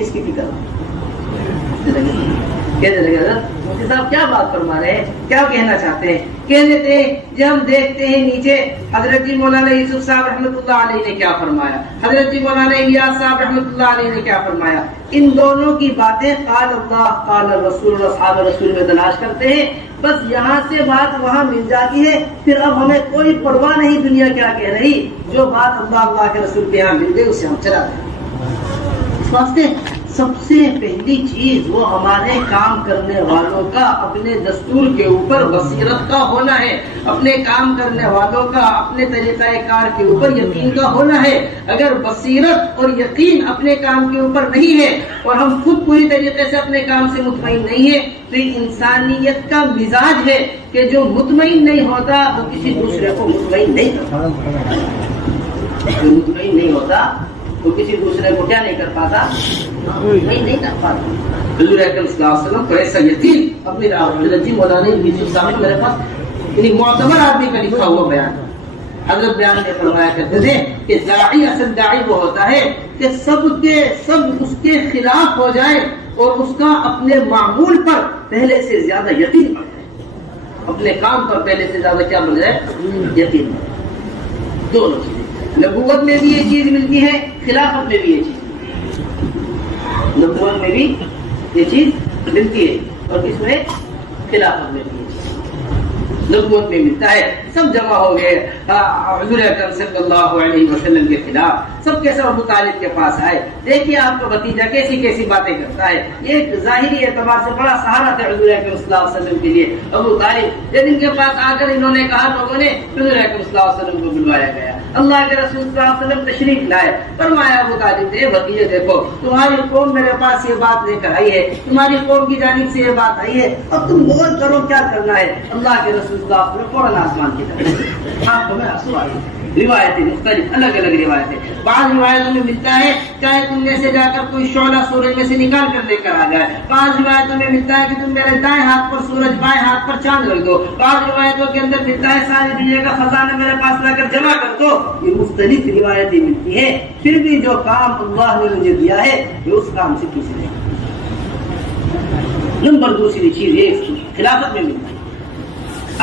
چیز کی فکر کہنے لگے حضرت مفتی صاحب کیا بات فرما رہے ہیں, کیا کہنا چاہتے ہیں؟ کہنے تھے جب ہم دیکھتے ہیں نیچے حضرت جی مولانا یوسف صاحب رحمۃ اللہ علیہ نے کیا فرمایا, حضرت جی مولانا الیاس صاحب رحمۃ اللہ علیہ نے کیا فرمایا, ان دونوں کی باتیں قال اللہ قال الرسول اور اصحاب رسول میں تلاش کرتے ہیں, بس یہاں سے بات وہاں مل جاتی ہے, پھر اب ہمیں کوئی پرواہ نہیں دنیا کیا کہہ رہی, جو بات اللہ کے رسول کے یہاں مل گئی اسے ہم چلا دیں. اس واسطے سب سے پہلی چیز وہ ہمارے کام کرنے والوں کا اپنے دستور کے اوپر بصیرت کا ہونا ہے, اپنے کام کرنے والوں کا اپنے طریقہ کار کے اوپر یقین کا ہونا ہے. اگر بصیرت اور یقین اپنے کام کے اوپر نہیں ہے اور ہم خود پوری طریقے سے اپنے کام سے مطمئن نہیں ہے, تو انسانیت کا مزاج ہے کہ جو مطمئن نہیں ہوتا وہ کسی دوسرے کو مطمئن نہیں کرتا, جو مطمئن نہیں ہوتا تو کسی دوسرے کو کیا نہیں کر پاتا, نہیں کر پاتا. حضور اکرم صلی اللہ علیہ وسلم کو ایسا یقین اپنی حضرت جی مولانا یوسف صاحب میرے پاس یعنی معتبر آدمی کا لکھا ہوا بیان, حضرت بیان میں فرمایا کرتے تھے کہ داعی اصل داعی وہ ہوتا ہے کہ سب اس کے خلاف ہو جائے اور اس کا اپنے معمول پر پہلے سے زیادہ یقین بڑھ جائے, اپنے کام پر پہلے سے زیادہ کیا بڑھ جائے, یقین. دونوں چیزیں نبوت میں بھی یہ چیز ملتی ہے, خلافت میں بھی یہ چیز, نبوت میں بھی یہ چیز ملتی ہے اور اس میں خلافت میں بھی یہ چیز نبوت میں ملتا ہے. سب جمع ہو گئے حضور اکرم صلی اللہ علیہ وسلم کے خلاف, سب کے سب ابو طالب کے پاس آئے. دیکھیے آپ کا بھتیجا کیسی کیسی باتیں کرتا ہے, یہ ایک ظاہری اعتبار سے بڑا سہارا تھا حضور اکرم صلی اللہ علیہ وسلم کے لیے ابو طالب. جب ان کے پاس آ کر انہوں نے کہا, لوگوں نے حضور اکرم صلی اللہ علیہ وسلم کو بلوایا گیا, اللہ کے رسول صلی اللہ علیہ وسلم تشریف لائے. فرمایا ابو طالب نے, بھتیجے دیکھو تمہاری قوم میرے پاس یہ بات لے کر آئی ہے, تمہاری قوم کی جانب سے یہ بات آئی ہے, اب تم غور کرو کیا کرنا ہے. اللہ کے رسول صلی اللہ علیہ وسلم فوراً آسمان کی طرف آنکھوں میں آنسو آئے. روایتیں مختلف الگ الگ روایتیں, بعض روایتوں میں ملتا ہے چاہے تم میں سے جا کر کوئی شعلہ سورج میں سے نکال کر لے کر آ جائے, بعض روایتوں میں ملتا ہے کہ تم میرے دائیں ہاتھ پر سورج بائیں ہاتھ پر چاند رکھ دو, بعض روایتوں کے اندر ملتا ہے ساری دنیا کا خزانہ میرے پاس لا کر جمع کر دو. یہ مختلف روایتیں ملتی ہیں, پھر بھی جو کام اللہ نے مجھے دیا ہے یہ اس کام سے پیچھے نہیں. نمبر دوسری چیز یہ خلافت میں ملتا ہے,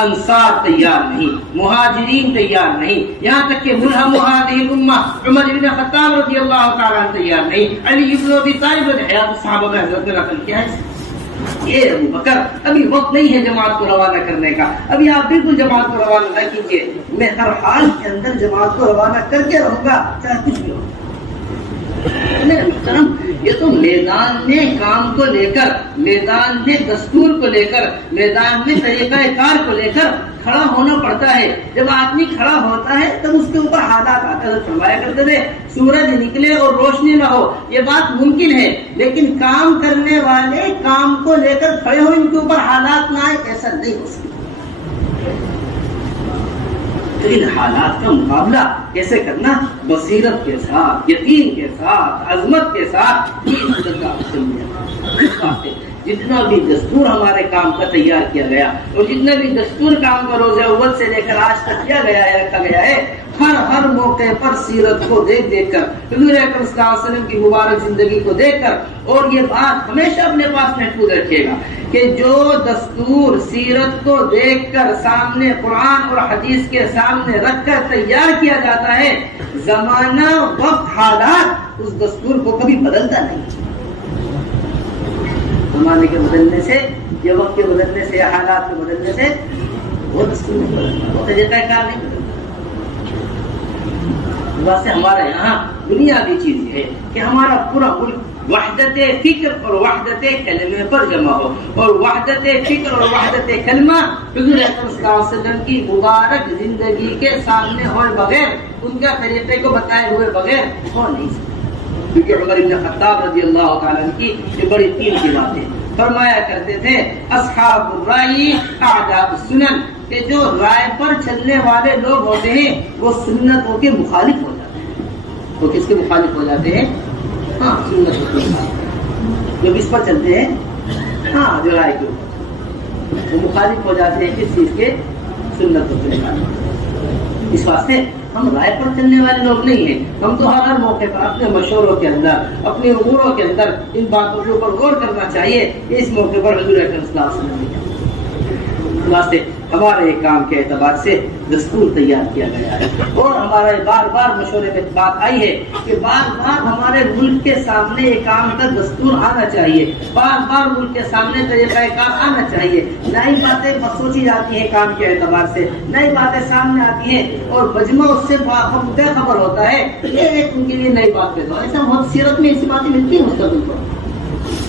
انصار تیار نہیں, مہاجرین تیار نہیں, یہاں تک کہ ملہم هذه الامہ عمر بن خطاب رضی اللہ تعالیٰ عنہ تیار نہیں, علی بن ابی طالب رضی حیات الصحابہ میں حضرت نے نقل کیا ہے. یہ ابو بکر ابھی وقت نہیں ہے جماعت کو روانہ کرنے کا, ابھی آپ بالکل جماعت کو روانہ نہ کیجیے, میں ہر حال کے اندر جماعت کو روانہ کر کے رہوں گا چاہے کچھ بھی ہو. یہ تو میدان میں کام کو لے کر, میدان میں دستور کو لے کر, میدان میں طریقہ کار کو لے کر کھڑا ہونا پڑتا ہے. جب آدمی کھڑا ہوتا ہے تب اس کے اوپر حالات آتے ہیں. فرمایا کرتے تھے سورج نکلے اور روشنی نہ ہو یہ بات ممکن ہے, لیکن کام کرنے والے کام کو لے کر کھڑے ہو, ان کے اوپر حالات نہ آئے, ایسا نہیں ہو سکتا. تو ان حالات کا مقابلہ کیسے کرنا, بصیرت کے ساتھ, یقین کے ساتھ, عظمت کے ساتھ. جتنا بھی دستور ہمارے کام کا تیار کیا گیا اور جتنا بھی دستور کام کا روز اول سے لے کر آج تک کیا گیا ہے, رکھا گیا ہے, ہر موقع پر سیرت کو دیکھ کر, حضور اکرم صلی اللہ علیہ وسلم کی مبارک زندگی کو دیکھ کر, اور یہ بات ہمیشہ اپنے پاس محفوظ رکھیے گا کہ جو دستور سیرت کو دیکھ کر سامنے قرآن اور حدیث کے سامنے رکھ کر تیار کیا جاتا ہے, زمانہ وقت حالات اس دستور کو کبھی بدلتا نہیں. زمانے کے بدلنے سے, یہ وقت کے بدلنے سے, حالات کے بدلنے سے وہ دستور نہیں بدلتا, وہ طریقہ کار نہیں بدلتا. واسطے ہمارا یہاں بنیادی چیز یہ ہے کہ ہمارا پورا ملک وحدت فکر اور وحدت کلمے پر جمع ہو, اور وحدت فکر اور وحدت کلمہ حضور اکرم صلی اللہ علیہ وسلم کی مبارک زندگی کے سامنے ہوئے بغیر, ان کا طریقے کو بتائے ہوئے بغیر ہو نہیں سکتا. کیونکہ عمر بن خطاب رضی اللہ تعالیٰ عنہ کی یہ بڑی قیمتی باتیں فرمایا کرتے تھے, اصحاب الرائے اعداء السنن, کہ جو رائے پر چلنے والے لوگ ہوتے ہیں وہ سنتوں کے مخالف ہو جاتے ہیں. وہ کس کے مخالف ہو جاتے ہیں؟ ہاں سنتوں کے مخالف. جو کس پر چلتے ہیں؟ ہاں جو رائے کے اوپر, وہ مخالف ہو جاتے ہیں کس چیز کے؟ سنتوں کے مخالف. اس واسطے ہم رائے پر چلنے والے لوگ نہیں ہیں. ہم تو ہر موقع پر اپنے مشوروں کے اندر اپنی اموروں کے اندر ان باتوں کے اوپر غور کرنا چاہیے. اس موقع پر حضور اکرم صلی اللہ علیہ وسلم نے واسطے ہمارے کام کے اعتبار سے دستور تیار کیا گیا ہے. اور ہمارے بار بار مشورے میں بات آئی ہے کہ بار بار ہمارے ملک کے سامنے یہ کام کا دستور آنا چاہیے. بار بار ملک کے سامنے طریقہ کار آنا چاہیے. نئی باتیں سوچی جاتی ہیں کام کے اعتبار سے, نئی باتیں سامنے آتی ہیں اور مجمع اس سے بے خبر ہوتا ہے. یہ ایک ان کے لیے نئی بات پیدا ہو. ایسا بہت سیرت میں ایسی باتیں ملتی ہیں مستقبل پر.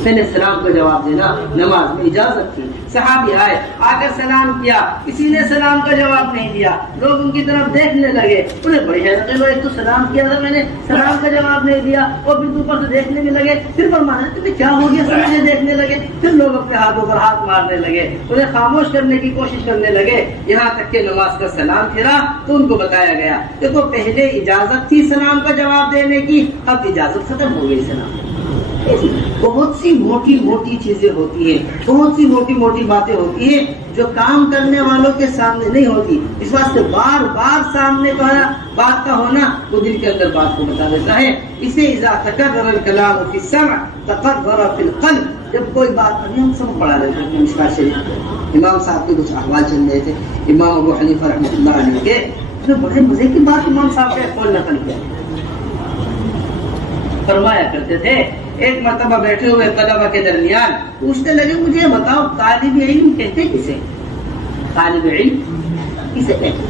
پہلے سلام کا جواب دینا نماز میں اجازت تھی. صحابی آئے, آ کر سلام کیا, کسی نے سلام کا جواب نہیں دیا. لوگ ان کی طرف دیکھنے لگے. انہیں بڑی حیرت ہوئی, تو سلام کیا تھا میں نے, سلام کا جواب نہیں دیا. اور پھر اوپر سے دیکھنے بھی لگے. پھر فرمایا تمہیں کیا ہو گیا, سمجھنے دیکھنے لگے. پھر لوگ اپنے ہاتھوں پر ہاتھ مارنے لگے, انہیں خاموش کرنے کی کوشش کرنے لگے. یہاں تک کہ نماز کا سلام پھرا تو ان کو بتایا گیا دیکھو پہلے اجازت تھی سلام کا جواب دینے کی, اب اجازت ختم ہو گئی سلام. بہت سی موٹی موٹی چیزیں ہوتی ہیں, بہت سی موٹی موٹی باتیں ہوتی ہیں جو کام کرنے والوں کے سامنے نہیں ہوتی. اس بات سے بار بار سامنے بات کا ہونا وہ دل کے اندر بات کو بتا دیتا ہے. اسے اذا تکرر الکلام فی السمع تقرر فی القلب. جب کوئی بات ابھی ہم سب پڑھا رہے تھے مشکل شریف, امام صاحب کے کچھ احوال چل رہے تھے. امام ابو حنیفہ رحمۃ اللہ علیہ کے بڑے مزے کی بات امام صاحب کا قول نقل کیا, فرمایا کرتے تھے ایک مرتبہ بیٹھے ہوئے طلبہ کے درمیان پوچھنے لگے مجھے بتاؤ طالب علم کہتے کسے, طالب علم کسے کہتے؟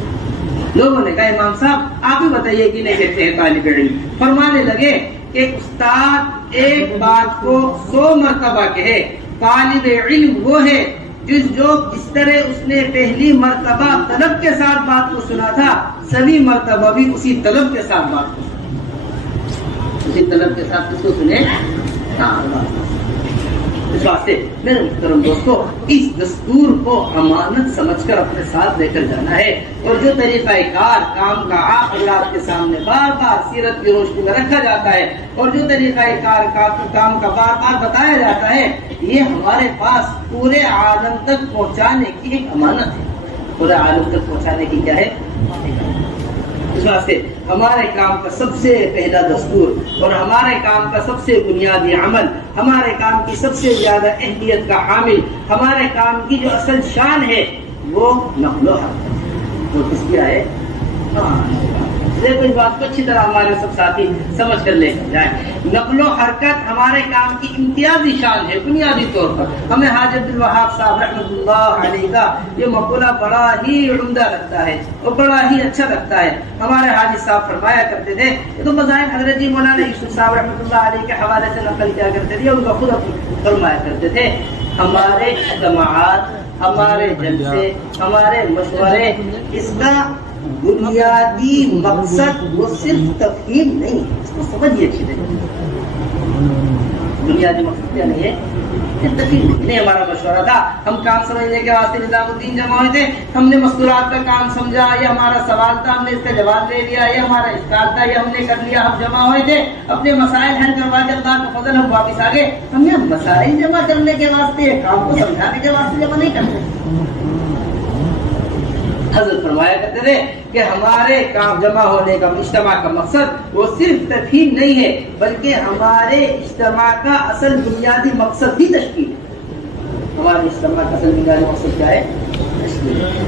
لوگوں نے کہا امام صاحب آپ ہی بتائیے کہ نہیں کہتے ہیں طالب علم. فرمانے لگے کہ استاد ایک بات کو 100 مرتبہ کہے, طالب علم وہ ہے جس طرح اس نے پہلی مرتبہ طلب کے ساتھ بات کو سنا تھا, سبھی مرتبہ بھی اسی طلب کے ساتھ بات کو اسی طلب کے ساتھ اس کو سنے. اس واسطے میرے محترم دوستو, اس دستور کو امانت سمجھ کر اپنے ساتھ لے کر جانا ہے. اور جو طریقہ کار کام کا آپ کے سامنے بار بار سیرت کی روشنی میں رکھا جاتا ہے اور جو طریقہ کار کام کا بار بار بتایا جاتا ہے, یہ ہمارے پاس پورے عالم تک پہنچانے کی ایک امانت ہے. پورے عالم تک پہنچانے کی کیا ہے؟ اس واسطے ہمارے کام کا سب سے پہلا دستور اور ہمارے کام کا سب سے بنیادی عمل, ہمارے کام کی سب سے زیادہ اہمیت کا حامل, ہمارے کام کی جو اصل شان ہے وہ نقل و حرکت. وہ کس کیا ہے؟ دیکھو اس بات کو اچھی طرح ہمارے سب ساتھی سمجھ کر لے کر جائیں. نقل و حرکت ہمارے کام کی امتیازی شان ہے. بنیادی طور پر ہمیں حاجی عبد الوہاب صاحب رحمۃ اللہ علیہ کا یہ مقولہ بڑا ہی عمدہ لگتا ہے اور بڑا ہی اچھا لگتا ہے. ہمارے حاجی صاحب فرمایا کرتے تھے, یہ تو بظاہر حضرت مولانا یوسف صاحب رحمۃ اللہ علیہ کے حوالے سے نقل کیا کرتے تھے, ان کا خود فرمایا کرتے تھے ہمارے اجتماعات, ہمارے جلسے, ہمارے مشورے, اس کا بنیادی مقصد وہ صرف تفہیم نہیں ہے. اس کو سمجھیے اچھی طرح. بنیادی مقصد کیا نہیں ہے؟ نہیں. ہمارا مشورہ تھا, ہم کام سمجھنے کے واسطے نظام الدین جمع ہوئے تھے, ہم نے مستورات کا کام سمجھا, یہ ہمارا سوال تھا, ہم نے اس کا جواب دے دیا, یہ ہمارا اشکال تھا, یہ ہم نے کر لیا. ہم جمع ہوئے تھے, اپنے مسائل حل کروا کے اللہ کا فضل ہم واپس آ گئے. ہم نے مسائل جمع کرنے کے واسطے, کام کو سمجھانے کے واسطے جمع نہیں کرتے. حضرت فرمایا کرتے تھے کہ ہمارے کام جمع ہونے کا اجتماع کا مقصد وہ صرف تفہیم نہیں ہے, بلکہ ہمارے اجتماع کا اصل بنیادی مقصد بھی تشکیل ہے. ہمارے اجتماع کا اصل بنیادی مقصد کیا ہے؟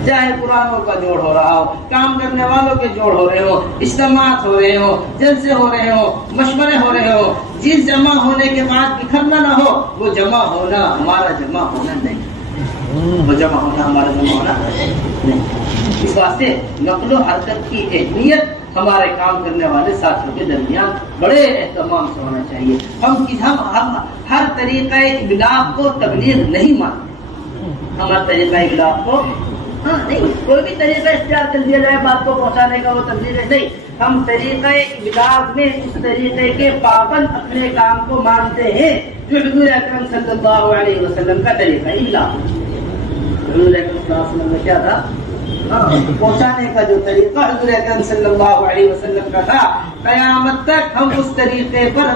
چاہے پرانوں کا جوڑ ہو رہا ہو, کام کرنے والوں کے جوڑ ہو رہے ہو, اجتماعات ہو رہے ہو, جلسے ہو رہے ہو, مشورے ہو رہے ہو, جس جمع ہونے کے بعد بکھرنا نہ ہو وہ جمع ہونا ہمارا جمع ہونا نہیں. وہ جمع ہونا ہمارا جمع ہونا نہیں. اس واسطے نقل و حرکت کی اہمیت ہمارے کام کرنے والے ساتھیوں کے درمیان بڑے اہتمام سے ہونا چاہیے. ہم ہر طریقہ ابلاغ کو تبلیغ نہیں مانتے. ہم ہر طریقہ ابلاغ کو نہیں, کوئی بھی طریقہ اختیار کر دیا جائے بات کو پہنچانے کا وہ تبلیغ نہیں. ہم طریقہ ابلاغ میں اس طریقے کے پابند اپنے کام کو مانتے ہیں جو حضور اکرم صلی اللہ علیہ وسلم کا طریقہ ابلاغ. حضور اکرم صلی اللہ علیہ وسلم نے کیا تھا؟ پہنچانے کا جو طریقہ حضور اکرم صلی اللہ علیہ وسلم کا تھا, قیامت تک ہم اس طریقے پر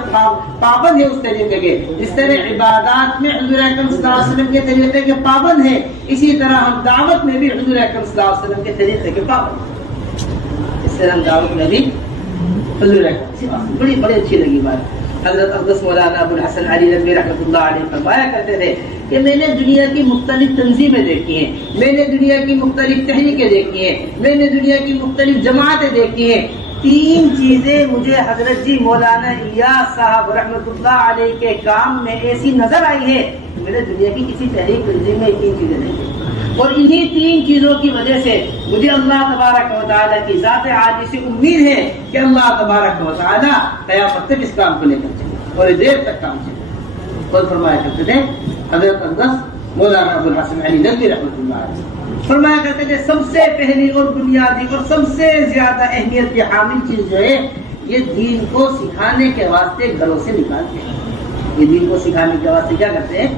پابند ہیں. اس طریقے کے جس طرح عبادات میں حضور اکرم صلی اللہ علیہ وسلم کے طریقے کے پابند ہیں, اسی طرح ہم دعوت میں بھی حضور اکرم صلی اللہ علیہ وسلم کے طریقے کے پابند ہیں. اس سے ہم دعوت میں بھی حضور بڑی اچھی لگی بات. حضرت اقدس مولانا ابو الحسن علی ندوی رحمۃ اللہ علیہ فرمایا کرتے تھے کہ میں نے دنیا کی مختلف تنظیمیں دیکھی ہیں, میں نے دنیا کی مختلف تحریکیں دیکھی ہیں, میں نے دنیا کی مختلف جماعتیں دیکھی ہیں. 3 چیزیں مجھے حضرت جی مولانا الیاس صاحب رحمۃ اللہ علیہ کے کام میں ایسی نظر آئی ہے میں نے دنیا کی کسی تحریک تنظیم میں 3 چیزیں دیکھی, اور انہی 3 چیزوں کی وجہ سے مجھے اللہ تبارک و تعالیٰ کی ذات عالی سے امید ہے کہ اللہ تبارک و تعالیٰ قیامت تک اس کام کو لے کر چلے اور دیر تک کام چلے. اور فرمایا کرتے تھے حضرت اقدس مولانا ابو الحسن علی ندوی رحمۃ اللہ علیہ فرمایا کرتے تھے سب سے پہلی اور بنیادی اور سب سے زیادہ اہمیت کی حامل چیز جو ہے یہ دین کو سکھانے کے واسطے گھروں سے نکالتے ہیں. یہ دین کو سکھانے کے واسطے کیا کرتے ہیں؟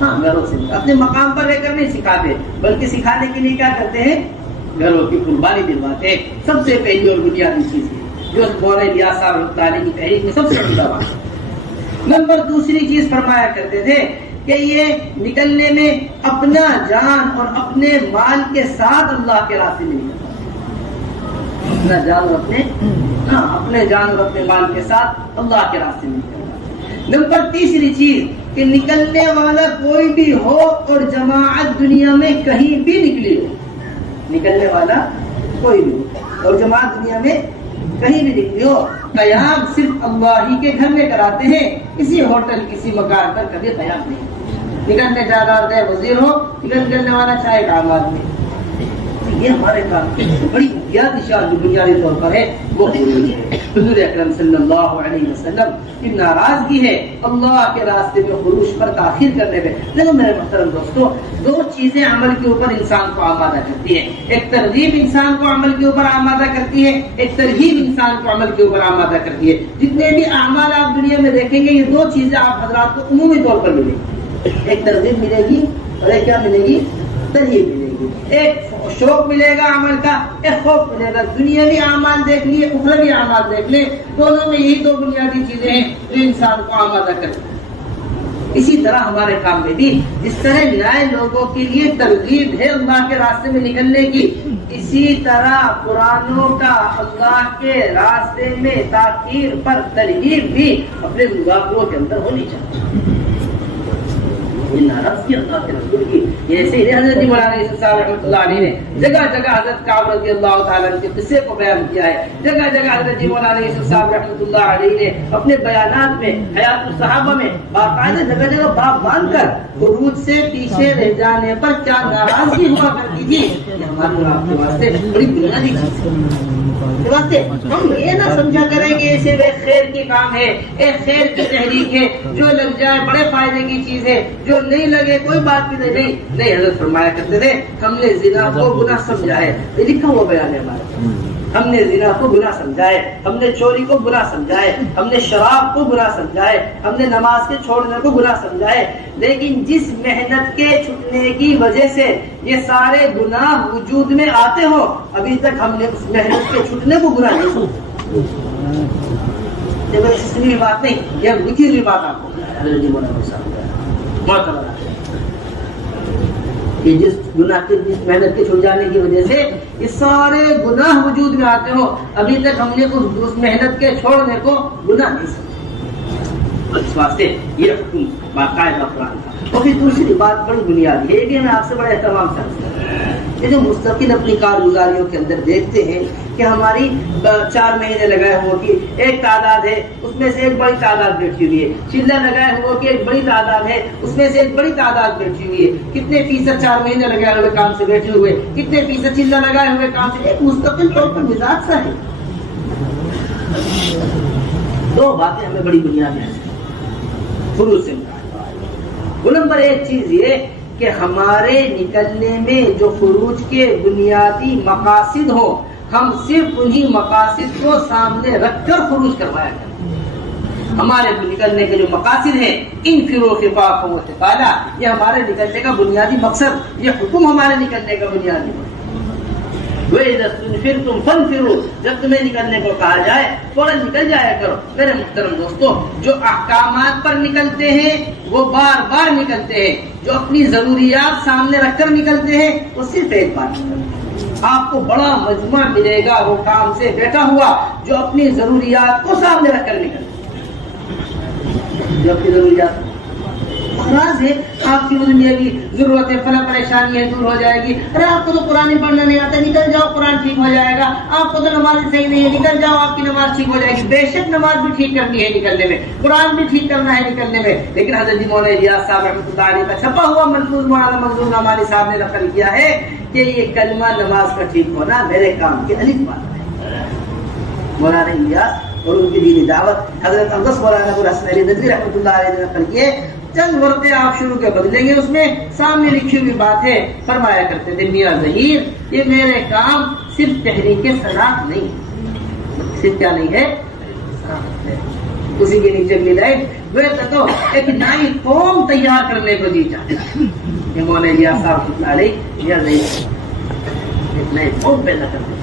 گھروں سے اپنے مقام پر رہ کر نہیں سکھاتے بلکہ سکھانے کے لیے کیا کرتے ہیں؟ گھروں کی قربانی دلواتے ہیں. سب سے پہلی اور بنیادی چیز ہے جو مولانا الیاس صاحب رحمۃ اللہ علیہ کی تحریک میں سب سے بڑی بات ہے. نمبر دوسری چیز فرمایا کرتے تھے کہ یہ نکلنے میں اپنا جان اور اپنے مال کے ساتھ اللہ کے راستے میں نکلنا, اپنا جان اور اپنے جان اور اپنے مال کے ساتھ اللہ کے راستے میں نکلنا. نمبر تیسری چیز کہ نکلنے والا کوئی بھی ہو اور جماعت دنیا میں کہیں بھی نکلی ہو, نکلنے والا کوئی بھی ہو اور جماعت دنیا میں کہیں بھی نکلی ہو, قیام صرف اللہ ہی کے گھر میں کراتے ہیں, کسی ہوٹل کسی مکان پر کبھی قیام نہیں. نکلنے جائیداد ہے وزیر ہو, نکلنے والا چاہے ایک عام آدمی. یہ ہمارے کام کی بڑی بنیادی طور پر ہے وہ حضور اکرم صلی اللہ علیہ وسلم کی ناراضگی ہے اللہ کے راستے میں خروج پر تاخیر کرنے میں. دیکھو میرے محترم دوستو, 2 چیزیں عمل کے اوپر انسان کو آمادہ کرتی ہیں. ایک ترغیب انسان کو عمل کے اوپر آمادہ کرتی ہے, ایک ترغیب انسان کو عمل کے اوپر آمادہ کرتی ہے. جتنے بھی اعمال آپ دنیا میں دیکھیں گے یہ 2 چیزیں آپ حضرات کو عمومی طور پر ملیں گی. ایک ترغیب ملے گی اور ایک کیا ملے گی؟ ترغیب ملے گی. ایک شوق ملے گا عمل کا, ایک خوف ملے گا. دنیاوی اعمال دیکھ لیے, اخروی اعمال دیکھ لیں, دونوں میں یہی 2 بنیادی چیزیں ہیں جو انسان کو آمادہ کرتی ہیں. اسی طرح ہمارے کام میں بھی جس طرح نئے لوگوں کے لیے ترغیب ہے اللہ کے راستے میں نکلنے کی, اسی طرح قرآنوں کا اللہ کے راستے میں تاخیر پر ترغیب بھی اپنے مذاکروں کے اندر ہونی چاہیے. ناراضگی اللہ کے رسول کی ایسے ہی حضرت مولانا یوسف صاحب رحمۃ اللہ علیہ نے جگہ جگہ حضرت کعب رضی اللہ تعالیٰ عنہ کے قصے کو بیان کیا ہے. جگہ جگہ حضرت مولانا یوسف صاحب رحمۃ اللہ علیہ نے اپنے بیانات میں حیات الصحابہ میں باقاعدہ جگہ جگہ باب باندھ کر خروج سے پیچھے رہ جانے پر کیا ناراضگی ہوا کرتی تھی. یہ ہمارے اور آپ کے واسطے بڑی بنیادی چیز ہے. ہم یہ نہ سمجھا کریں کہ یہ صرف ایک خیر کی کام ہے, ایک خیر کی تحریک ہے, جو لگ جائے بڑے فائدے کی چیز ہے, جو نہیں لگے کوئی بات بھی نہیں. حضرت فرمایا کرتے تھے ہم نے زنا کو گناہ سمجھا ہے, یہ لکھا ہوا بیان ہے ہمارا. ہم نے زنا کو گناہ سمجھا ہے, ہم نے چوری کو گناہ سمجھا ہے, ہم نے شراب کو گناہ سمجھا ہے, ہم نے نماز کے چھوڑنے کو گناہ سمجھا ہے. لیکن جس محنت کے چھٹنے کی وجہ سے یہ سارے گناہ وجود میں آتے ہو, ابھی تک ہم نے اس محنت کے چھٹنے کو گناہ نہیں سمجھا. دیکھو اس بات نہیں, یہ لکھی ہوئی بات آپ کو کہ جس گناہ کے جس محنت کے چھوڑ جانے کی وجہ سے یہ سارے گناہ وجود میں آتے ہو, ابھی تک ہم نے اس محنت کے چھوڑنے کو گناہ نہیں سمجھا. اس واسطے یہ حکم باقاعدہ قرآن کا. اور پھر دوسری بات بڑی بنیادی ہے, یہ بھی میں آپ سے بڑا اہتمام سے یہ جو مستقل اپنی کارگزاریوں کے اندر دیکھتے ہیں کہ ہماری 4 مہینے لگائے ہوا کہ ایک تعداد ہے, اس میں سے ایک بڑی تعداد بیٹھی ہوئی ہے. چلہ لگائے ہوا کہ ایک بڑی تعداد ہے, اس میں سے ایک بڑی تعداد بیٹھی ہوئی ہے. کتنے فیصد 4 مہینے لگائے ہوئے کام سے بیٹھے ہوئے, کتنے فیصد چلہ لگائے ہوئے کام سے. ایک مستقل طور پر مزاج سا ہے. 2 باتیں ہمیں بڑی بنیاد ہے شروع سے. وہ نمبر 1 چیز یہ کہ ہمارے نکلنے میں جو خروج کے بنیادی مقاصد ہو, ہم صرف انہی مقاصد کو سامنے رکھ کر خروج کروایا کریں. ہمارے نکلنے کے جو مقاصد ہیں انفروا خفافا وثقالا, یہ ہمارے نکلنے کا بنیادی مقصد, یہ حکم ہمارے نکلنے کا بنیادی مقصد. وَإِذَا اسْتُنْفِرْتُمْ فَانْفِرُوا, جب تمہیں نکلنے کو کہا جائے فوراً نکل جایا کرو. میرے محترم دوستو, جو احکامات پر نکلتے ہیں وہ بار بار نکلتے ہیں, جو اپنی ضروریات سامنے رکھ کر نکلتے ہیں وہ صرف ایک بار نکلتے ہیں. آپ کو بڑا مجمع ملے گا وہ کام سے بیٹھا ہوا جو اپنی ضروریات کو سامنے رکھ کر نکلے، جو اپنی ضروریات خلاص ہے آپ کی دنیا کی ضرورت ہے، فلاں پریشانی ہے دور ہو جائے گی. ارے آپ کو تو قرآن پڑھنا نہیں آتا، نکل جاؤ قرآن ٹھیک ہو جائے گا. آپ کو تو نماز صحیح نہیں ہے، نکل جاؤ آپ کی نماز ٹھیک ہو جائے گی. بے شک نماز بھی ٹھیک کرنی ہے نکلنے میں، قرآن بھی ٹھیک کرنا ہے نکلنے میں، لیکن حضرت جی مولانا الیاس صاحب رحمۃ اللہ علیہ کا چھپا ہوا ملفوظ مولانا منظور نعمانی صاحب نے نقل کیا ہے کہ یہ کلمہ نماز کا ٹھیک ہونا میرے کام کے الف بات ہے. مولانا الیاس اور ان کی دینی دعوت حضرت اقدس مولانا ابو الحسن علی ندوی رحمۃ اللہ علیہ نے نقل کیے. چند ورقے آپ شروع کے بدلیں گے، اس میں سامنے لکھی ہوئی بات ہے. فرمایا کرتے تھے میاں ظہیر یہ میرے کام صرف تحریک صنعت نہیں، صرف کیا نہیں ہے، اسی کے نیچے کی لائٹ وہ تو ایک نئی قوم تیار کرنے کو جی چاہتا ہے. یہ مولانا الیاس صاحب رحمۃ اللہ علیہ میاں ظہیر ایک نئی قوم پیدا کرنے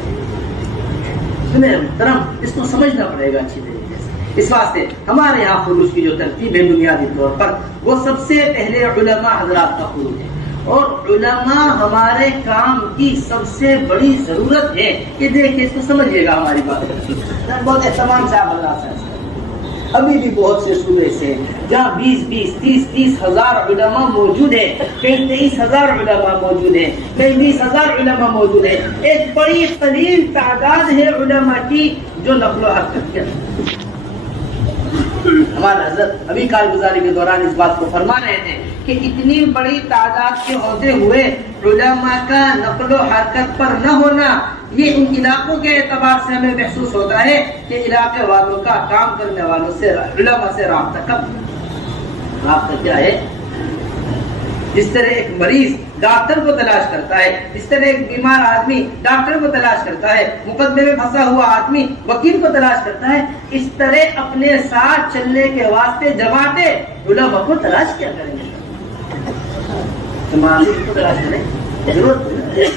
سنے محترم، اس کو سمجھنا پڑے گا اچھی طریقے سے. اس واسطے ہمارے یہاں خروج کی جو ترتیب ہے بنیادی طور پر وہ سب سے پہلے علماء حضرات کا خروج ہے، اور علماء ہمارے کام کی سب سے بڑی ضرورت ہے. کہ دیکھیں اس کو سمجھیے گا ہماری بات، بہت اہتمام سے آپ حضرات سے. ابھی بھی بہت سے صوبے سے جہاں 20 30 ہزار علماء موجود ہیں، کہیں 23,000 علماء موجود ہیں، کہیں 20,000 علماء موجود ہیں. ایک بڑی قلیل تعداد ہے علماء کی جو نقل و حرکت کرتے. ہمارا حضرت ابھی کارگزاری کے دوران اس بات کو فرما رہے تھے کہ اتنی بڑی تعداد کے ہوتے ہوئے علماء کا نقل و حرکت پر نہ ہونا، یہ ان علاقوں کے اعتبار سے ہمیں محسوس ہوتا ہے کہ علاقے والوں کا کام کرنے والوں سے علماء سے رابطہ کم. رابطہ کیا ہے؟ جس طرح ایک مریض ڈاکٹر کو تلاش کرتا ہے، اس طرح ایک بیمار آدمی ڈاکٹر کو تلاش کرتا ہے، مقدمے میں پھنسا ہوا آدمی وکیل کو تلاش کرتا ہے، اس طرح اپنے ساتھ چلنے کے واسطے جماعتیں علماء کو تلاش کیا کریں گے. جماعتیں کو تلاش کریں، ضرورت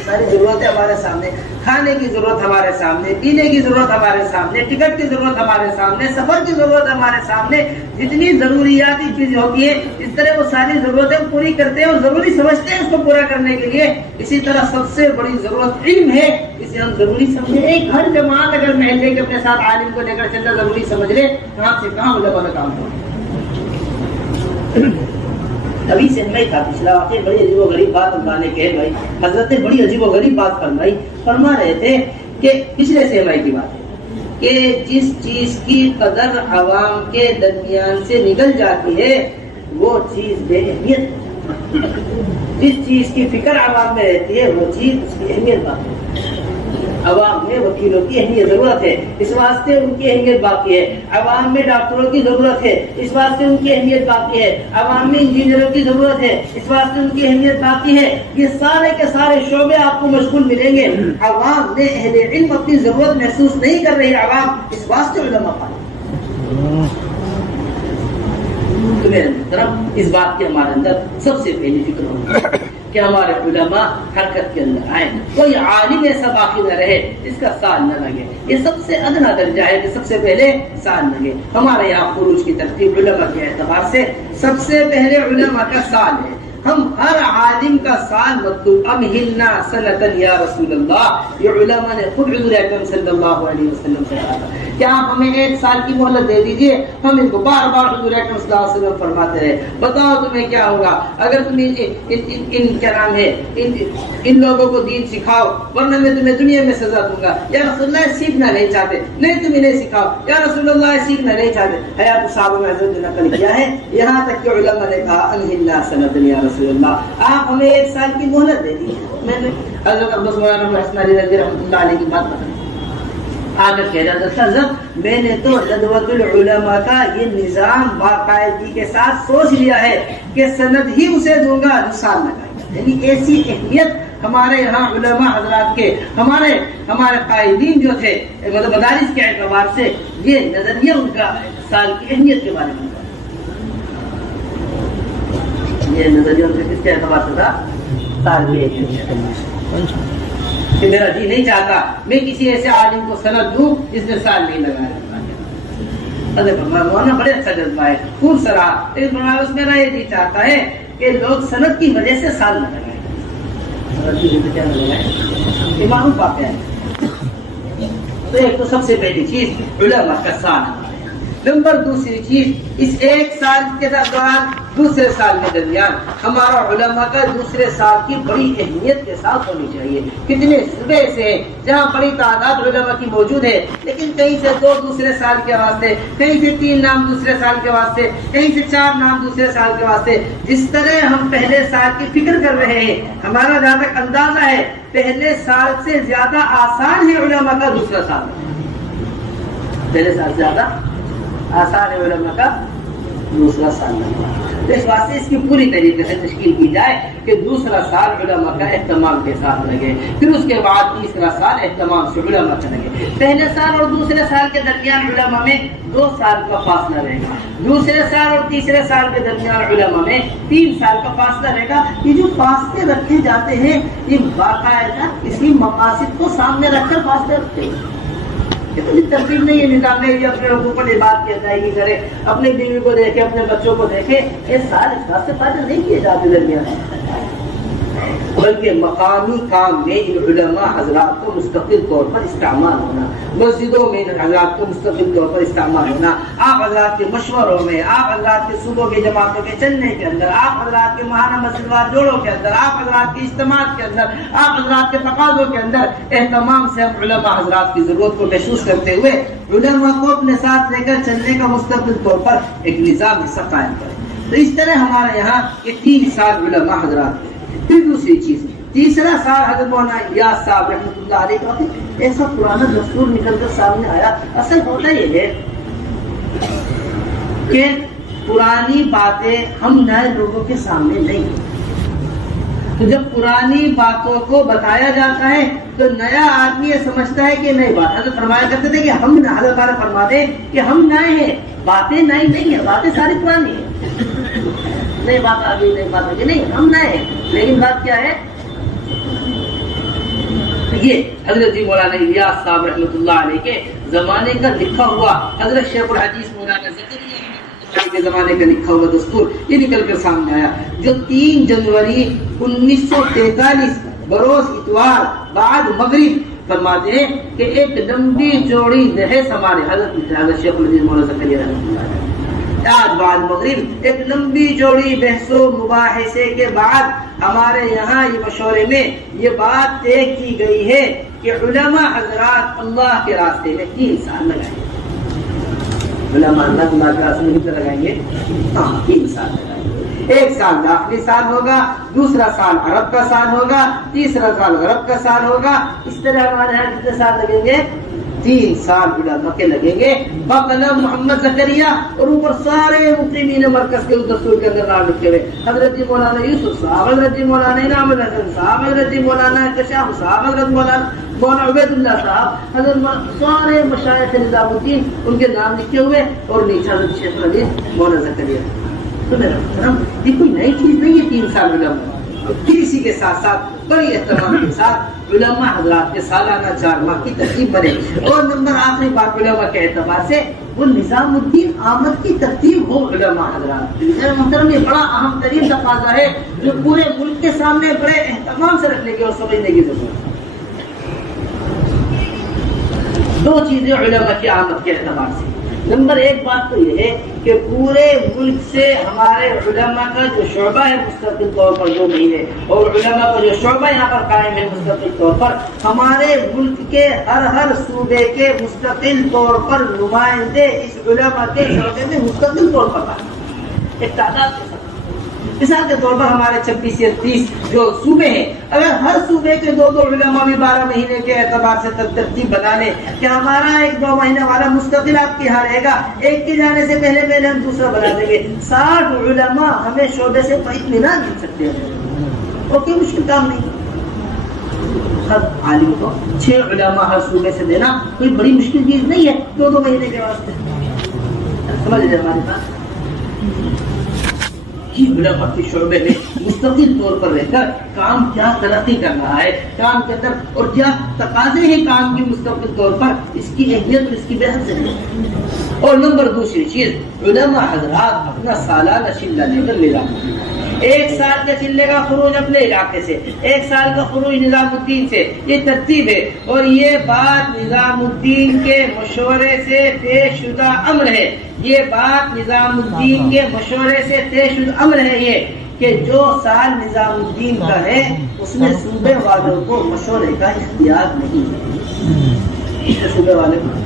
ساری ضرورتیں ہمارے سامنے، کھانے کی ضرورت ہمارے سامنے، پینے کی ضرورت ہمارے سامنے، ٹکٹ کی ضرورت ہمارے سامنے، سفر کی ضرورت ہمارے سامنے. جتنی ضروریاتی چیزیں ہوتی ہیں اس طرح وہ ساری ضرورتیں پوری کرتے ہیں اور ضروری سمجھتے ہیں اس کو پورا کرنے کے لیے. اسی طرح سب سے بڑی ضرورت علم ہے، اسے ہم ضروری سمجھیں. ایک ہر جماعت اگر محلے کے اپنے ساتھ عالم کو لے کر چلنا ضروری سمجھ لے، کہاں سے کہاں علماء کا کام ہو. ابھی سے میں تھا پچھلا واقعہ، بڑی عجیب و غریب بات اللہ نے کہے بھائی، حضرت نے بڑی عجیب و غریب بات فرما رہے تھے کہ پچھلے سیمائی کی بات ہے کہ جس چیز کی قدر عوام کے درمیان سے نکل جاتی ہے وہ چیز بے اہمیت، جس چیز کی فکر عوام میں رہتی ہے وہ چیز اس کی اہمیت باقی ہے. عوام میں وکیلوں کی اہمیت ضرورت ہے، اس واسطے ان کی اہمیت باقی ہے. عوام میں ڈاکٹروں کی ضرورت ہے، اس واسطے ان کی اہمیت باقی ہے. عوام میں انجینئروں کی ضرورت ہے، اس واسطے ان کی اہمیت باقی ہے. یہ سارے کے سارے شعبے آپ کو مشغول ملیں گے. عوام میں اہل علم اپنی ضرورت محسوس نہیں کر رہی، عوام اس واسطے علماء پائے. تو میرے محترم اس بات کی ہمارے اندر سب سے پہلی فکر ہوگی کہ ہمارے علماء حرکت کے اندر آئیں. کوئی عالم ایسا باقی نہ رہے جس کا سال نہ لگے. یہ سب سے ادنا درجہ ہے کہ سب سے پہلے سال لگے. ہمارے یہاں خروج کی ترتیب علماء کے اعتبار سے سب سے پہلے علماء کا سال ہے. ہم ہر عالم کا سال مطلوب امہلنا سنتن یا رسول اللہ، یہ علماء نے خود حضور اکرم صلی اللہ علیہ وسلم سے کہا تھا کہ آپ ہمیں 1 سال کی مہلت دے دیجئے. ہم ان کو بار بار حضور اکرم صلی اللہ علیہ وسلم فرماتے رہے بتاؤ تمہیں کیا ہوگا اگر تم ان کیا نام ہے ان لوگوں کو دین سکھاؤ ورنہ میں تمہیں دنیا میں سزا دوں گا. یا رسول اللہ سیکھنا نہیں چاہتے، نہیں تم انہیں سکھاؤ. یا رسول اللہ سیکھنا نہیں چاہتے. حیات صحابہ میں حضرت نے نقل کیا ہے یہاں تک کہ علماء نے کہا انہلنا سنتن یا رسول اللہ، آپ ہمیں 1 سال کی مہلت دے دیجیے. میں نے حضرت عباس مولانا ابو الحسن علی ندوی رحمۃ اللہ علیہ کی بات بتائی. آگے کہہ رہا تھا حضرت میں نے تو ندوۃ العلماء کا یہ نظام باقاعدگی کے ساتھ سوچ لیا ہے کہ سند ہی اسے دوں گا جو سال لگائے گا. یعنی ایسی اہمیت ہمارے یہاں علماء حضرات کے ہمارے قائدین جو تھے مطلب مدارس کے اعتبار سے یہ نظریہ ان کا سال کی اہمیت کے بارے میں، یہ نظریہ ان کے کس کے اعتبار سے تھا؟ سال کی اہمیت. کہ میرا جی نہیں چاہتا میں کسی ایسے عالم کو سند دوں جس نے سال نہیں لگایا. مولانا بڑے اچھا جذبہ ہے، خوب سراہ، لیکن اس میرا یہ جی چاہتا ہے کہ لوگ سند کی وجہ سے سال نہ لگائیں. کیا لگا ہے معروف واقعہ ہے. تو ایک تو سب سے پہلی چیز علماء کا سال. نمبر دوسری چیز اس ایک سال کے دوران دوسرے سال کے درمیان ہمارا علماء کا دوسرے سال کی بڑی اہمیت کے ساتھ ہونی چاہیے. کتنے صوبے سے جہاں بڑی تعداد علماء کی موجود ہے لیکن کہیں سے 2 دوسرے سال کے واسطے, کہیں سے 3 نام دوسرے سال کے واسطے, کہیں سے 4 نام دوسرے سال کے واسطے. جس طرح ہم پہلے سال کی فکر کر رہے ہیں, ہمارا جہاں تک اندازہ ہے پہلے سال سے زیادہ آسان ہے علماء کا دوسرا سال. پہلے سال سے زیادہ آسان ہے علماء کا دوسرا سال. اس واسطے اس کی پوری طریقے سے تشکیل کی جائے کہ دوسرا سال علماء کا اہتمام کے ساتھ لگے, پھر اس کے بعد تیسرا سال اہتمام سے علماء کا لگے. پہلے سال اور دوسرے سال کے درمیان علماء میں 2 سال کا فاصلہ رہے گا. دوسرے سال اور تیسرے سال کے درمیان علماء میں 3 سال کا فاصلہ رہے گا. یہ جو فاصلے رکھے جاتے ہیں یہ باقاعدہ اسی مقاصد کو سامنے رکھ کر فاصلے رکھتے ہیں. ترتیب نہیں ہے, نظام نہیں ہے. اپنے لوگوں پر یہ بات کہتا ہے کہ کرے, اپنی بیوی کو دیکھے, اپنے بچوں کو دیکھے. یہ سارے اس بات سے فائدہ نہیں کیے جاتے درمیان, بلکہ مقامی کام میں ان علماء حضرات کو مستقل طور پر استعمال ہونا, مسجدوں میں ان حضرات کو مستقل طور پر استعمال ہونا, آپ حضرات کے مشوروں میں, آپ حضرات کے صوبوں کے جماعتوں کے چلنے کے اندر, آپ حضرات کے ماہانہ مسجد وار جوڑوں کے اندر, آپ حضرات کے اجتماعات کے اندر, آپ حضرات کے تقاضوں کے اندر اہتمام سے ہم علماء حضرات کی ضرورت کو محسوس کرتے ہوئے علماء کو اپنے ساتھ لے کر چلنے کا مستقل طور پر ایک نظام حصہ قائم کریں. تو اس طرح ہمارے یہاں یہ 3 سال علماء حضرات. پھر دوسری چیز, تیسرا سال حضرت مولانا الیاس صاحب رحمۃ اللہ علیہ کا ایسا پرانا دستور نکل کر سامنے آیا. اصل ہوتا یہ ہے کہ پرانی باتیں ہم نئے لوگوں کے سامنے نہیں, تو جب پرانی باتوں کو بتایا جاتا ہے تو نیا آدمی یہ سمجھتا ہے کہ نئی بات. حضرت فرمایا کرتے تھے کہ ہم حضرت تعالیٰ فرماتے کہ ہم نئے ہیں, باتیں نئی نہیں ہیں, باتیں ساری پرانی ہیں. نئی بات آ گئی, نئی بات آ گئی نہیں, ہم نئے ہیں. لیکن بات کیا ہے, یہ حضرت مولانا الیاس صاحب رحمۃ اللہ علیہ کے زمانے کا لکھا ہوا, حضرت شیخ الحدیث مولانا زکریا کے زمانے کا لکھا ہوا دستور یہ نکل کر سامنے آیا, جو 3 جنوری 1943 بروز اتوار بعد مغرب فرماتے ہیں کہ ایک لمبی چوڑی بحث ہمارے حضرت شیخ الحدیث مولانا زکریا رحمۃ اللہ علیہ آج بعد مغرب ایک لمبی چوڑی بحث و مباحثے کے بعد ہمارے یہاں یہ مشورے میں یہ بات طے کی گئی ہے کہ علماء حضرات اللہ کے راستے میں 3 سال لگائیں گے. علماء اللہ کے راستے میں کتنا لگائیں گے؟ 3 سال لگائیں گے. 1 سال داخلی سال ہوگا, دوسرا سال عرب کا سال ہوگا, تیسرا سال غرب کا سال ہوگا. اس طرح ہمارے یہاں کتنے سال لگیں گے؟ 3 سال علماء کے لگیں گے. بقلم محمد زکریا اور اوپر سارے مقیمین مرکز کے دستور کے اندر نام لکھے ہوئے, حضرت مولانا یوسف صاحب, حضرت مولانا انعام الحسن صاحب, حضرت مولانا کشاف صاحب, حضرت مولانا عبید اللہ صاحب, حضرت سارے مشائخ نظام الدین ان کے نام لکھے ہوئے, اور نیچے حضرت شیخ الحدیث مولانا زکریا. تو میرا محترم یہ کوئی نئی چیز نہیں ہے 3 سال علماء. پھر اسی کے ساتھ ساتھ بڑی اہتمام کے ساتھ علماء حضرات کے سالانہ 4 ماہ کی ترتیب بنے. اور نمبر آخری بات علماء کے اعتبار سے وہ نظام الدین آمد کی ترتیب ہو علماء حضرات. محترم یہ بڑا اہم ترین تقاضا ہے جو پورے ملک کے سامنے بڑے اہتمام سے رکھنے کی اور سمجھنے کی ضرورت ہے. 2 چیزیں علماء کی آمد کے اعتبار سے. نمبر 1 بات تو یہ ہے کہ پورے ملک سے ہمارے علماء کا جو شعبہ ہے مستقل طور پر جو نہیں ہے, اور علماء کا جو شعبہ یہاں پر قائم ہے مستقل طور پر, ہمارے ملک کے ہر صوبے کے مستقل طور پر نمائندے اس علماء کے شعبے میں مستقل طور پر قائم. ایک تعداد کے ساتھ مثال کے طور پر ہمارے 26 یا 30 جو صوبے ہیں, اگر ہر صوبے کے 2 علماء بھی 12 مہینے کے اعتبار سے ترتیب بنا لیں کہ ہمارا 1-2 مہینے والا مستقل آپ کے یہاں رہے گا, ایک کے جانے سے پہلے ہم دوسرا بنا دیں گے. 60 علماء ہمیں شعبے سے اطمینان مل سکتے ہیں, اور کوئی مشکل کام نہیں. ہر عالم کو 6 علماء ہر صوبے سے دینا کوئی بڑی مشکل چیز نہیں ہے 2 مہینے کے واسطے. سمجھ لیجیے ہماری بات. علماء کے شعبے میں مستقل طور پر رہ کر کام کیا ترقی کر رہا ہے, کام کے اندر اور کیا تقاضے ہیں کام کی مستقل طور پر, اس کی اہمیت اور اس کی بحث ہے. اور نمبر دوسری چیز، علماء حضرات اپنا سالانہ چلہ لے کر نظام الدین، 1 سال کا چلے کا خروج اپنے علاقے سے، 1 سال کا خروج نظام الدین سے، یہ ترتیب ہے، اور یہ بات نظام الدین کے مشورے سے طے شدہ امر ہے، یہ بات نظام الدین کے مشورے سے طے شدہ امر ہے یہ کہ جو سال نظام الدین کا ہے اس میں صوبے والوں کو مشورے کا اختیار نہیں ہے، صوبے والے کو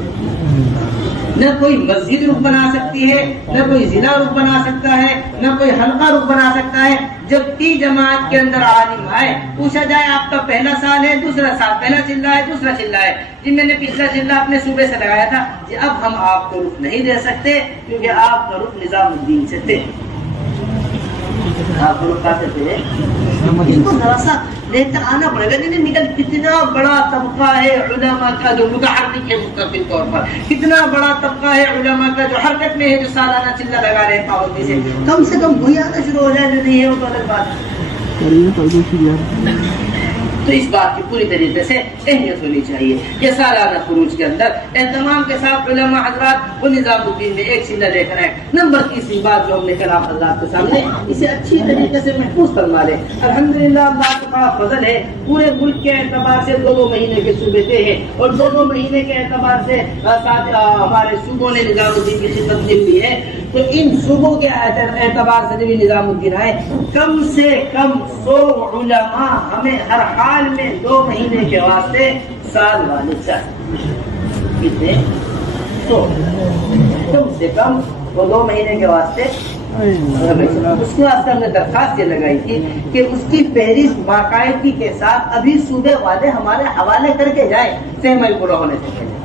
نہ کوئی مسجد رخ بنا سکتی ہے، نہ کوئی ضلع رخ بنا سکتا ہے، نہ کوئی حلقہ رخ بنا سکتا ہے۔ جب 30 جماعت کے اندر عالم آئے، پوچھا جائے آپ کا پہلا سال ہے، دوسرا سال، پہلا چلہ ہے، دوسرا چلہ ہے، جی میں نے پچھلا چلہ اپنے صوبے سے لگایا تھا، جی اب ہم آپ کو رخ نہیں دے سکتے کیونکہ آپ کا رخ نظام الدین سے تھے، آپ کو رخ کہتے تھے، اس کو ذرا سا لے کر آنا پڑے گا۔ نکل کتنا بڑا طبقہ ہے علماء کا جو متحرک ہے مستقل طور پر، کتنا بڑا طبقہ ہے علماء کا جو حرکت میں ہے، جو سالانہ چلہ لگا رہے ہیں پابندی سے کم وہی آنا شروع ہو جائے، جو نہیں ہے وہ تو الگ بات ہے۔ تو اس بات کی پوری طریقے سے اہمیت ہونی چاہیے کہ سالانہ خروج کے اندر اہتمام کے ساتھ علماء حضرات وہ نظام الدین میں 1 چلہ لے کر آئے۔ نمبر 3 بات جو ہم نے کل آپ حضرات کے سامنے اسے اچھی طریقے سے محفوظ فرما لے، الحمدللہ اللہ کا بڑا فضل ہے، پورے ملک کے اعتبار سے 2 مہینے کے صوبے تھے ہیں، اور 2 مہینے کے اعتبار سے ہمارے صوبوں نے نظام الدین کی خدمت دی ہے، تو ان صوبوں کے اعتبار سے بھی نظام الدین آئے، کم سے کم 100 علماء ہمیں ہر حال میں 2 مہینے کے واسطے سال والے چاہیے۔ کتنے؟ 100 کم سے کم وہ 2 مہینے کے واسطے۔ اس کے واسطے ہم نے درخواست یہ لگائی تھی کہ اس کی فہرست باقاعدگی کے ساتھ ابھی صوبے والے ہمارے حوالے کر کے جائیں سہمل پورا ہونے سے پہلے۔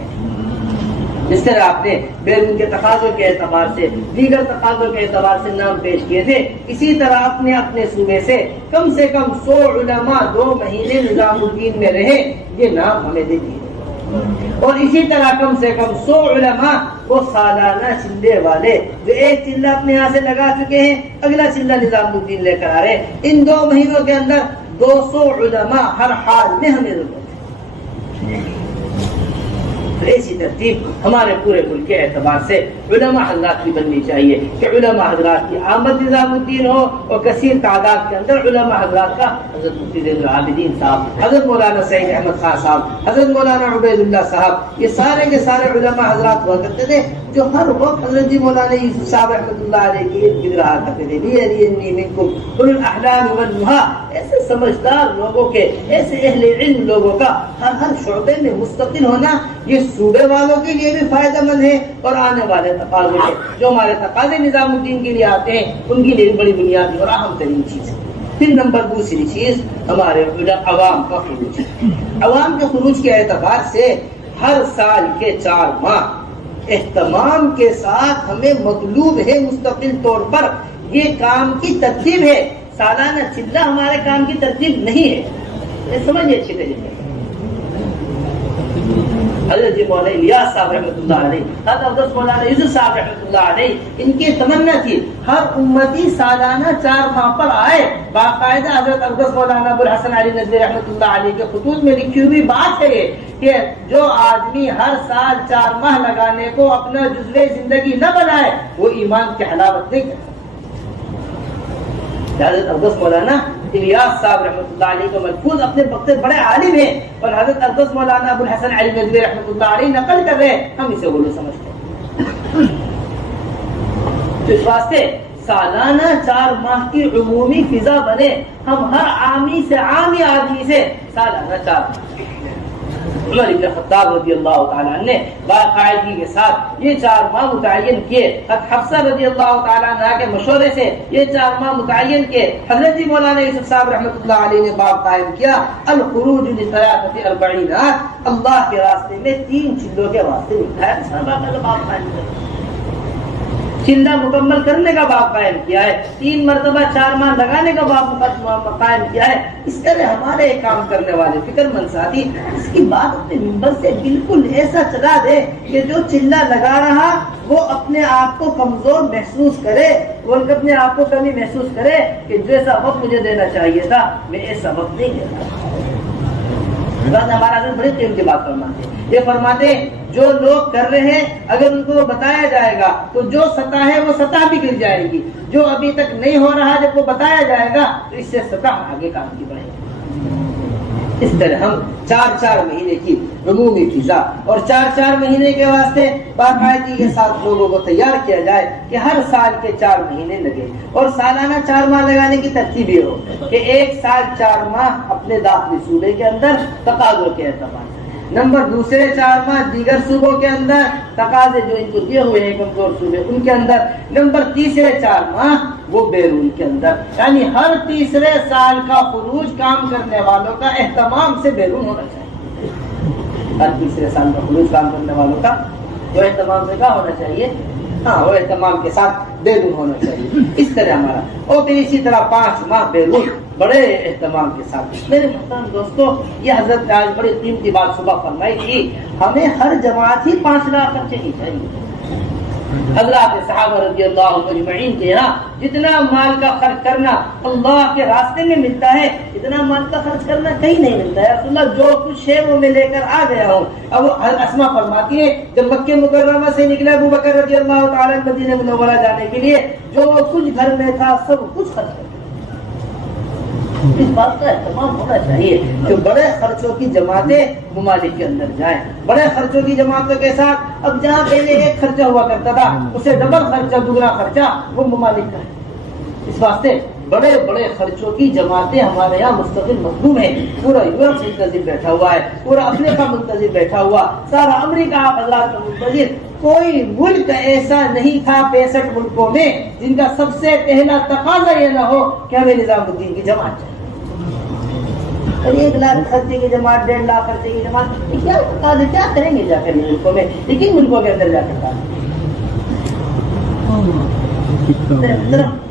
جس طرح آپ نے بیرون کے تقاضوں کے اعتبار سے، دیگر تقاضوں کے اعتبار سے نام پیش کیے تھے، اسی طرح اپنے صوبے سے کم 100 علماء 2 مہینے نظام الدین میں رہے، یہ نام ہمیں دے دیے، اور اسی طرح کم سے کم 100 علماء وہ سالانہ چلے والے جو 1 چلہ اپنے یہاں سے لگا چکے ہیں، اگلا چلہ نظام الدین لے کر آ رہے، ان 2 مہینوں کے اندر 200 علماء ہر حال میں ہمیں ضرورت ہے۔ تو ایسی ترتیب ہمارے پورے ملک کے اعتبار سے علماء حضرات کی بننی چاہیے کہ علماء حضرات کی آمد نظام الدین ہو، اور کثیر تعداد کے اندر علماء حضرات کا حضرت مفتی زین العابدین صاحب، حضرت مولانا سعید احمد خان صاحب، حضرت مولانا عبید اللہ صاحب، یہ سارے کے سارے علماء حضرات ہوا کرتے تھے جو ہر وقت حضرت جی مولانا یوسف صاحب رحمۃ اللہ علیہ کی ارد گرد رہا کرتے تھے۔ لیرینی منکم اولو الاحلام والنہی، ایسے سمجھدار لوگوں کے، ایسے اہل علم لوگوں کا ہر شعبے میں مستقل ہونا، یہ صوبے والوں کے لیے بھی فائدہ مند ہے، اور آنے والے تقاضے کے جو ہمارے تقاضے نظام الدین کے لیے آتے ہیں ان کے لیے بڑی بنیادی اور اہم ترین چیز ہے۔ پھر نمبر 2 چیز ہمارے عوام کا خروج ہے۔ عوام کے خروج کے اعتبار سے ہر سال کے 4 ماہ اہتمام کے ساتھ ہمیں مطلوب ہے مستقل طور پر، یہ کام کی ترتیب ہے، سالانہ چلہ ہمارے کام کی ترتیب نہیں ہے، سمجھیے اچھی طریقے سے۔ حضرت مولانا الیاس صاحب رحمۃ اللہ علیہ، حضرت مولانا یوسف صاحب رحمۃ اللہ علیہ، ان کی تمنا تھی ہر امتی سالانہ 4 ماہ پر آئے۔ باقاعدہ حضرت مولانا ابو الحسن علی ندوی رحمۃ اللہ علیہ کے خطوط میں لکھی ہوئی بات ہے کہ جو آدمی ہر سال 4 ماہ لگانے کو اپنا جزوِ زندگی نہ بنائے وہ ایمان کی حلاوت نہیں کرتا۔ حضرت مولانا الیاس صاحب رحمۃ اللہ علیہ کو محفوظ اپنے وقت بڑے عالم ہیں، اور حضرت مولانا ابو الحسن علی ندوی رحمۃ اللہ علیہ نقل کر رہے ہیں، ہم اسے غلو سمجھتے ہیں۔ تو اس واسطے سالانہ 4 ماہ کی عمومی فضا بنے، ہم ہر عامی سے عامی آدمی سے سالانہ 4 ماہ۔ عمر بن خطاب رضی اللہ تعالیٰ عنہ نے باقاعدگی کے ساتھ یہ 4 ماہ متعین کیے، حفصہ رضی اللہ تعالیٰ عنہ کے مشورے سے یہ 4 ماہ متعین کیے۔ حضرت مولانا یوسف صاحب رحمۃ اللہ علیہ نے باب قائم کیا، الخروج لثلاثة 40، اللہ کے راستے میں 3 چلوں کے واسطے باب قائم کیا، چلہ مکمل کرنے کا باب قائم کیا ہے، 3 مرتبہ 4 ماہ لگانے کا باب قائم کیا ہے۔ اس طرح ہمارے کام کرنے والے فکر مند ساتھی اس کی بات اپنے منبر سے بالکل ایسا چلا دے کہ جو چلہ لگا رہا وہ اپنے آپ کو کمزور محسوس کرے، وہ اپنے آپ کو کمی محسوس کرے کہ جیسا وقت مجھے دینا چاہیے تھا میں ایسا وقت نہیں دیتا۔ ہمارا حضرت بڑی قیمتی بات فرماتے، یہ فرماتے جو لوگ کر رہے ہیں اگر ان کو بتایا جائے گا تو جو سطح ہے وہ سطح بھی گر جائے گی، جو ابھی تک نہیں ہو رہا جب وہ بتایا جائے گا تو اس سے سطح آگے کام کی بڑھے گی۔ اس طرح ہم 4 مہینے کی عمومی فضا اور 4 مہینے کے واسطے باقاعدگی کے ساتھ لوگوں کو تیار کیا جائے کہ ہر سال کے 4 مہینے لگے، اور سالانہ 4 ماہ لگانے کی ترتیب یہ ہو کہ ایک سال 4 ماہ اپنے داخلی صوبے کے اندر تقاضوں کے اعتبار سے، نمبر دوسرے 4 ماہ دیگر صوبوں کے اندر تقاضے جو ان کو دیے ہوئے ہیں کمزور صوبے ان کے اندر، نمبر تیسرے 4 ماہ وہ بیرون کے اندر، یعنی ہر تیسرے سال کا خروج کام کرنے والوں کا اہتمام سے بیرون ہونا چاہیے۔ ہر تیسرے سال کا خروج کام کرنے والوں کا وہ اہتمام سے کیا ہونا چاہیے؟ وہ اہتمام کے ساتھ بیرون ہونا چاہیے۔ اس طرح ہمارا، اور پھر اسی طرح 5 ماہ بیرون بڑے اہتمام کے ساتھ۔ میرے محترم دوستو، یہ حضرت نے آج بڑی قیمتی بات صبح فرمائی تھی، ہمیں ہر جماعت ہی 5 لاکھ خرچے کی چاہیے۔ حضرات صحابہ رضی اللہ اجمعین کے یہاں جتنا مال کا خرچ کرنا اللہ کے راستے میں ملتا ہے اتنا مال کا خرچ کرنا کہیں نہیں ملتا ہے۔ رسول اللہ جو کچھ ہے وہ میں لے کر آ گیا ہوں۔ اب اسما فرماتی ہے جب مکہ مکرمہ سے نکلا ابو بکر رضی اللہ تعالی مدینہ منورہ جانے کے لیے جو کچھ گھر میں تھا سب کچھ خرچ کر دیا۔ اس بات کا اہتمام ہونا چاہیے کہ بڑے خرچوں کی جماعتیں ممالک کے اندر جائیں، بڑے خرچوں کی جماعتوں کے ساتھ۔ اب جہاں پہلے ایک خرچہ ہوا کرتا تھا اسے ڈبل خرچہ، دوگنا خرچہ وہ ممالک کا ہے۔ اس واسطے بڑے بڑے خرچوں کی جماعتیں ہمارے یہاں مستقل مخدوم ہیں۔ پورا یورپ منتظر بیٹھا ہوا ہے، پورا افریقہ منتظر بیٹھا ہوا، سارا امریکہ آپ حضرات کا منتظر۔ کوئی ملک ایسا نہیں تھا 65 ملکوں میں جن کا سب سے پہلا تقاضا یہ نہ ہو کہ ہمیں نظام الدین کی جماعت چاہیے۔ اور 1 لاکھ خرچے کی جماعت، 1.5 لاکھ خرچے کی جماعت، یہ کیا تقاضے، کیا کریں گے جا کر ملکوں میں، لیکن ملکوں کے اندر جا کر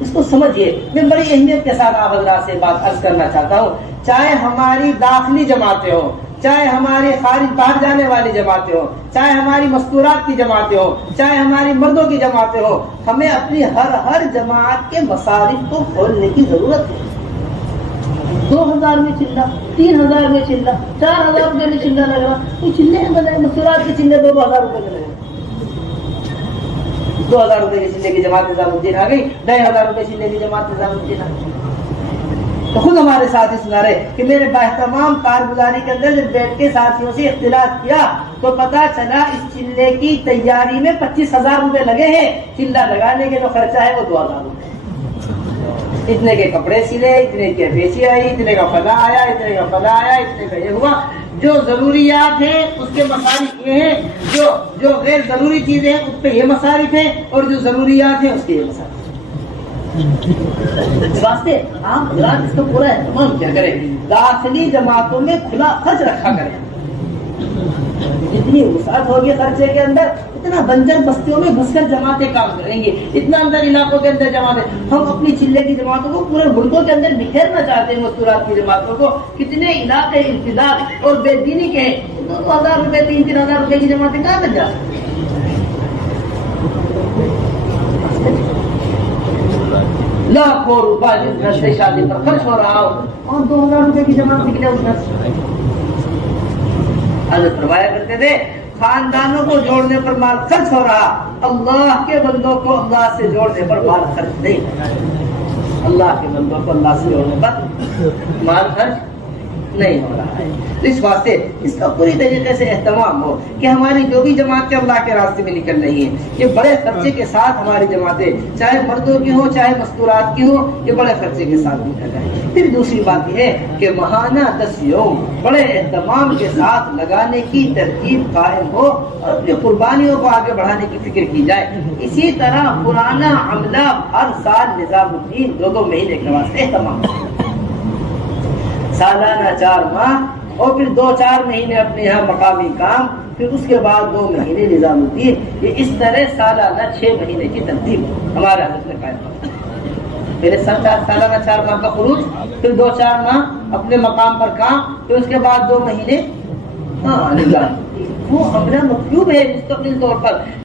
اس کو سمجھیے۔ میں بڑی اہمیت کے ساتھ آپ حضرات سے بات عرض کرنا چاہتا ہوں، چاہے ہماری داخلی جماعتیں ہوں، چاہے ہماری خارج باہر جانے والی جماعتیں ہوں، چاہے ہماری مستورات کی جماعتیں ہوں، چاہے ہماری مردوں کی جماعتیں ہوں، ہمیں اپنی ہر جماعت کے مصارف کو کھولنے کی ضرورت ہے۔ 2000 میں چلہ، 3000 میں چلہ، 4000 روپے میں چلہ لگ رہا، یہ چلے ہیں بنے مستورات کے چلے 2000 روپے میں لگے، 2000 روپے کی چلے کی جماعت نظام الدین آ گئی، 2500 روپے چلے کی جماعت نظام الدین آ گئی۔ تو خود ہمارے ساتھی سنا رہے کہ میرے باہتمام کارگزاری کے اندر جب بیٹھ کے ساتھیوں سے اختلاف کیا تو پتا چلا اس چلے کی تیاری میں 25,000 روپے لگے ہیں، چلہ لگانے کے جو خرچہ ہے وہ 2000 روپے۔ اتنے کے کپڑے سلے، اتنے کی بیچی آئی، اتنے کا فلاں آیا، اتنے کا فلاں آیا، اتنے کا یہ ہوا۔ جو ضروریات ہیں اس کے مصارف یہ ہیں، جو غیر ضروری چیزیں ہیں اس پہ یہ مصارف ہیں، اور جو ضروریات ہیں اس کے یہ مصارف۔ اس واسطے آپ حضرات اس کا پورا اہتمام کیا کریں، داخلی جماعتوں میں کھلا خرچ رکھا کریں۔ جتنی وسعت ہوگی خرچے کے اندر اتنا بنجر بستیوں میں گھس کر جماعتیں کام کریں گے، اتنا اندر علاقوں کے اندر جماعتیں۔ ہم اپنی چلے کی جماعتوں کو پورے ملکوں کے اندر بکھیرنا چاہتے ہیں، مستورات کی جماعتوں کو۔ کتنے علاقے انفراد اور بے دینی کے 2,000 روپے 3,000 روپے کی جماعتیں کہاں تک جا سکتی ہیں؟ لاکھوں روپئے جس گھر سے شادی پر خرچ ہو رہا ہو اور 2,000 روپے کی جماعت نکلے اس گھر سے۔ حضرت فرمایا کرتے تھے خاندانوں کو جوڑنے پر مال خرچ ہو رہا، اللہ کے بندوں کو اللہ سے جوڑنے پر مال خرچ نہیں ہو رہا۔ اللہ کے بندوں کو اللہ سے جوڑنے پر مال خرچ نہیں ہو رہا ہے۔ اس واسطے اس کا پوری طریقے سے اہتمام ہو کہ ہماری جو بھی جماعتیں اللہ کے راستے میں نکل رہی ہیں یہ بڑے خرچے کے ساتھ ہماری جماعتیں، چاہے مردوں کی ہوں چاہے مستورات کی ہوں، یہ بڑے خرچے کے ساتھ نکل رہے ہیں۔ پھر دوسری بات یہ ہے کہ ماہانہ 10 یوم بڑے اہتمام کے ساتھ لگانے کی ترتیب قائم ہو اور اپنی قربانیوں کو آگے بڑھانے کی فکر کی جائے۔ اسی طرح پرانا عملہ ہر سال نظام الدین 2 مہینے کے واسطے اہتمام، سالانہ 4 ماہ اور پھر 2-4 مہینے اپنے یہاں مقامی کام، پھر اس کے بعد 2 مہینے نظام الدین۔ یہ اس طرح سالانہ 6 مہینے کی ترتیب ہمارے حضرت نے قائم کی۔ پہلے سالانہ 4 ماہ کا خروج، پھر 2-4 ماہ اپنے مقام پر کام، پھر اس کے بعد 2 مہینے وہ عملہ مطلوب ہے مستقل طور پر۔